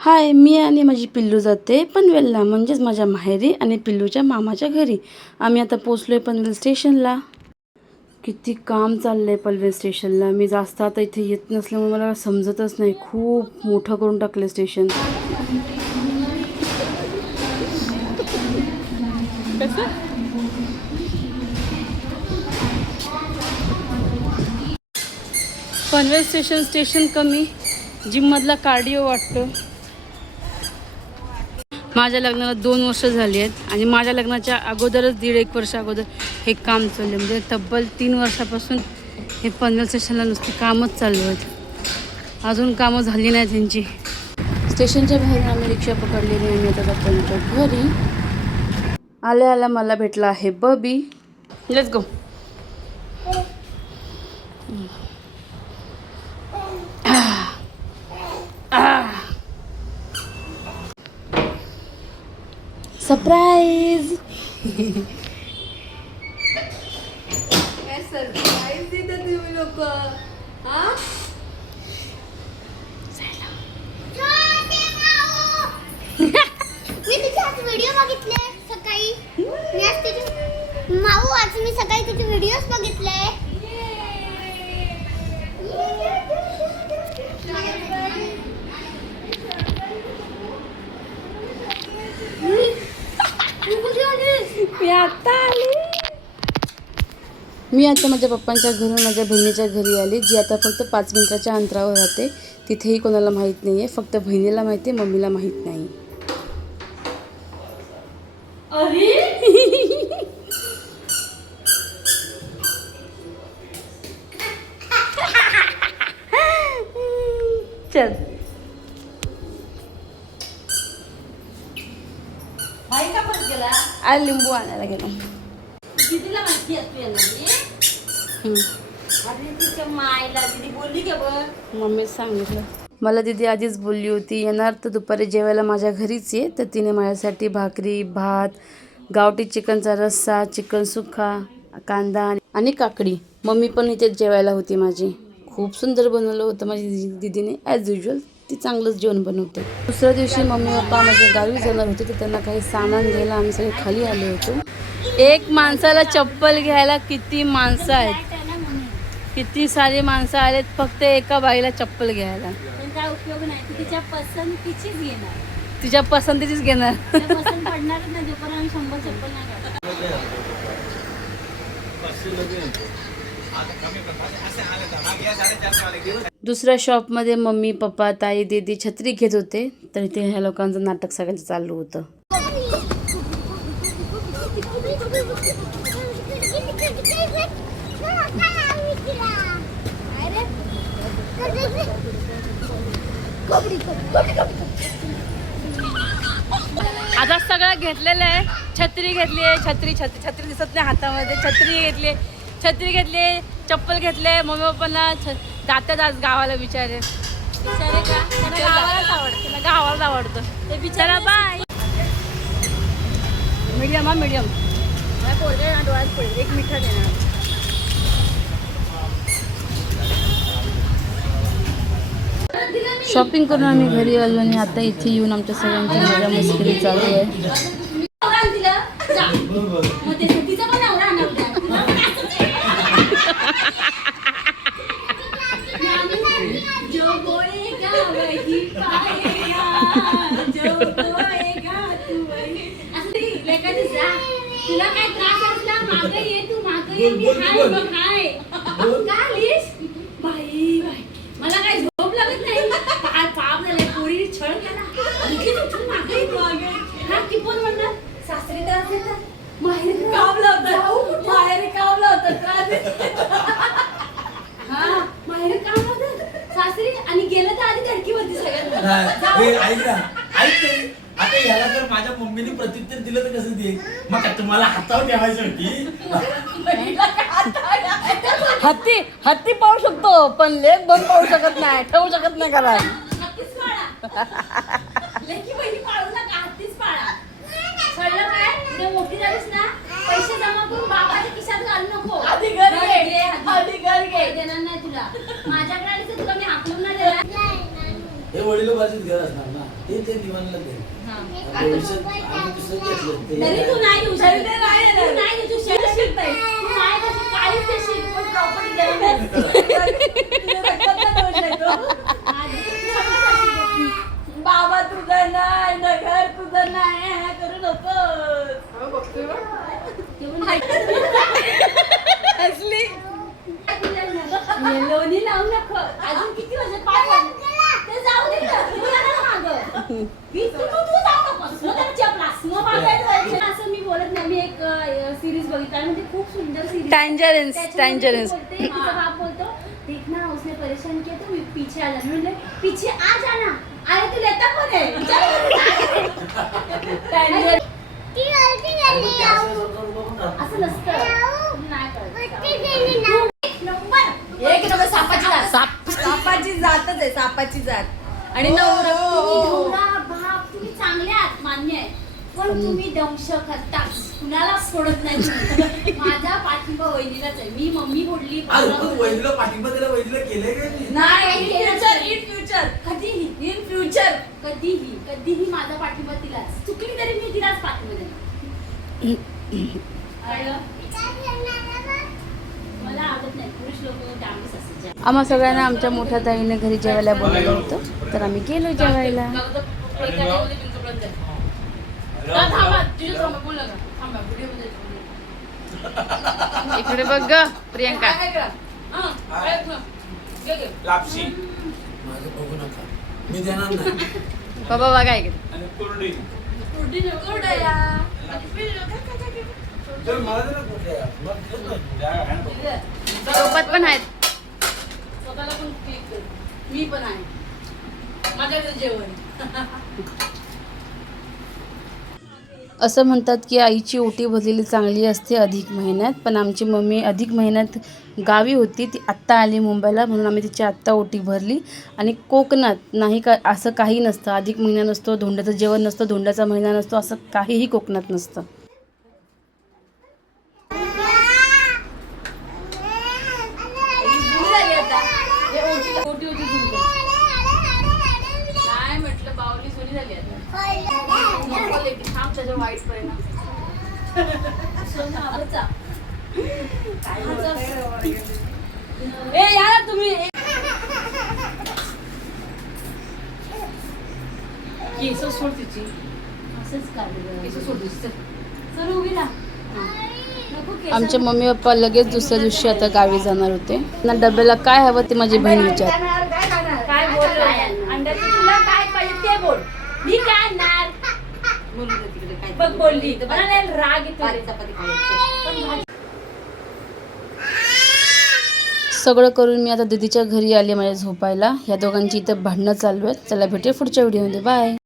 हाय, मी आणि माझी पिल्लू जाते पनवेलला, म्हणजेच माझ्या माहेरी आणि पिल्लूच्या मामाच्या घरी. आम्ही आता पोचलो आहे पनवेल स्टेशनला. किती काम चाललं आहे पनवेल स्टेशनला. मी जास्त आता इथे येत नसल्यामुळे मला समजतच नाही. खूप मोठं करून टाकलं स्टेशन. पनवेल स्टेशन कमी, जिममधला कार्डिओ वाटतो. माझ्या लग्नाला 2 वर्ष झाली आहेत आणि माझ्या लग्नाच्या अगोदरच 1.5 वर्ष अगोदर हे काम चालले. म्हणजे तब्बल 3 वर्षापासून हे पनवेल स्टेशनला नुसती कामच चालू आहेत. अजून कामं झाली नाही त्यांची. स्टेशनच्या बाहेर आम्ही रिक्षा पकडलेली आणि आता जातो आमच्या घरी. आल्या मला भेटला आहे बबी. Let's go. सरप्राईज. काय सरप्राईज देता तुम्ही लोक? मी तुझे आज व्हिडिओ बघितले सकाळी. माऊ आज मी सकाळी तुझे व्हिडिओज बघितले. मी आता माझ्या पप्पांच्या घरून माझ्या बहिणीच्या घरी आली, जी आता फक्त 5 मिनिटाच्या अंतरावर राहते. तिथेही कोणाला माहीत नाही आहे, फक्त बहिणीला माहिती आहे, मम्मीला माहीत नाही. चल आज लिंबू आणायला गेलो. दीदीला माहिती असतो यांना. अरे तिच्या मायला दीदी बोलली का बघ? मम्मी सांगितलं मला. दीदी आधीच बोलली होती येणार तर दुपारी जेवायला माझ्या घरीच ये. तर तिने माझ्यासाठी भाकरी, भात, गावठी चिकनचा रस्सा, चिकन सुक्का, कांदा आणि काकडी. मम्मी पण इथे जेवायला होती माझी. खूप सुंदर बनवलं होतं माझी दीदीने. ॲज युजल ती चांगलंच जेवण बनवते. दुसऱ्या दिवशी मम्मी पप्पा माझ्या गावी जाणार होते, तर त्यांना काही सामान घ्यायला आम्ही सगळे खाली आलो होतो. एक माणसाला चप्पल घ्यायला किती माणसं आहेत, किती सारी माणसं आलेत फक्त एका बाईला चप्पल घ्यायला. त्यांचा उपयोग नाही. ती तिच्या पसंतीचीच घेणार. तिच्या पसंतीचीच घेणार. पसंत पडणारच नाही. जोपर्यंत आम्ही 100 चप्पल नाही घालत. दुसऱ्या शॉपमध्ये मम्मी पप्पा ताई दीदी छत्री घेत होते, तर इथे ह्या लोकांचं नाटक सगळ्यांचं चालू होतं. आता सगळं घेतलेलं आहे. छत्री घेतली आहे, छत्री दिसत नाही हातामध्ये. छत्री घेतली, चप्पल घेतले. मम्मी पप्पांना जातात आज गावाला. बिचारे का गावालाच आवडतं ते बिचारा. बाय. मीडियम मीडियम डोळ्यात पडेल. 1 मिठा देणार. शॉपिंग करून आम्ही घरी आलो आणि आता इथे येऊन आमच्या सगळ्यांची मजा मस्करी चालू आहे. तुला काय त्रास असला मागे ये. तू मागे ये. मी हाय बघ हाय. का आलीस? बाई मला काय झोप लागत नाही. पाप झाले. पोरी छळ केला. तू मागे हा ती पण म्हणणार सासरे त्रास देतात. माहेरी कावला होता. माहेरी कावला होता त्रास. हा माहेरी कावला होता सासरी. आणि गेलं तर आधी धडकी होती सगळ्यांना. आता याला जर माझ्या मम्मीने प्रत्युत्तर दिलं तर कसं दे? मग तुम्हाला हातावर ठेवायची होती. हत्ती पाहू शकतो पण लेक बंद पाहू शकत नाही, ठेवू शकत नाही घरात. हत्तीच पाळा. लेकी बहिणी पाळू नका. हत्तीच पाळा. कळलं काय? उद्या मोठी झालीस ना पैसे जमा करून बाबाच्या खिशात घालू नको. आधी घर घे. देणार नाही तुला. माझ्याकडे आलीस तुला मी हाकलून नाही देणार. हे वडील बाजूत घर असणार ना. ते निवडलं ते. हा. आम्ही दुसरं घेतलं ते. तरी तू नाही घेऊ शकत. तू नाही घेऊ, तू शेअर शिकताय. तू नाही कशी काहीच देशील, पण प्रॉपर्टी देणार नाही. बाबा तुझं नाही, नगर तुझं नाही, हे करू नकोस. असली लोणी लावू नको. अजून किती वर्ष? 5 वर्ष. ते जाऊ दे ना. तू ये ना मागं. तू जाऊ नकोस. मग त्याला चपलास. मग मागायला असं मी बोलत नाही. मी एक सिरीज बघितली आणि ती खूप सुंदर सिरीज. टँजरन्स टँजरन्स तिचा बाप बोलतो, देखना उसने परेशान किया तो पीछे आला. मी म्हणले पीछे आ जाना. अरे तू लेता कोण आहे? ती गलती झाली असं नसतं. नाही ना. एक नंबर सापाची जात. सापाची जातच आहे, सापाची जात. आणि तुम्ही नवरा बाप तुम्ही चांगले आहात, मान्य आहे, पण तुम्ही दंश करता. कुणाला सोडत नाही तुम्ही. माझा पाठिंबा वहिनीलाच आहे. मी मम्मी बोलली अरे पण वहिनीला पाठिंबा दिला, वहिनीला केलंय काय मी? नाही, इन फ्युचर कधीही माझा पाठिंबा तिलाच. चुकली तरी मी तिलाच पाठिंबा देणार. मला आवडत नाही पुरुष लोक डांबीस असतात. आम्हा सगळ्यांना आमच्या मोठ्या ताईने घरी जेवायला बोलावलं होतं, तर आम्ही गेलो जेवायला. इकडे बघ ग प्रियंका. लापशी माझं बघू नका, मी देणार नाही. बाबा बघा इकडे. आणि कुरडी तर मला जरा कुरड्या. मग देत नाही कुरड्या. सोबत पण आहेत. स्वतःला पण क्लिक कर. मी पण आहे माझ्याकडे जेवण. असं म्हणतात की आईची ओटी भरलेली चांगली असते अधिक महिन्यात, पण आमची मम्मी अधिक महिन्यात गावी होती. ती आत्ता आली मुंबईला, म्हणून आम्ही तिची आत्ता ओटी भरली. आणि कोकणात नाही का असं काही नसतं. अधिक महिना नसतो, धोंड्याचं जेवण नसतं, धोंड्याचा महिना नसतो, असं काहीही कोकणात नसतं. ओटी झुंक. काय म्हटलं बावली सोनी झाली आता. थांब त्याच्या वाईट परिणाम. ए यार तुम्ही केस सोड तिची. असंच काढलं केस सोड तिची. सर उभी ना. आमचे मम्मी पप्पा लगेच दुसऱ्या दिवशी आता गावी जाणार होते. ना डब्याला काय हवं ते माझी बहीण विचार. काय बोल अंड्याचं तुला काय पाहिजे ते बोल. मी काय आणणार बघ बोलली. मला नाही राग येतो. सगळं करून मी आता दीदीच्या घरी आले माझ्या झोपायला. ह्या दोघांची इथं भांडणं चालू आहेत. चला भेटूया पुढच्या व्हिडिओमध्ये. बाय.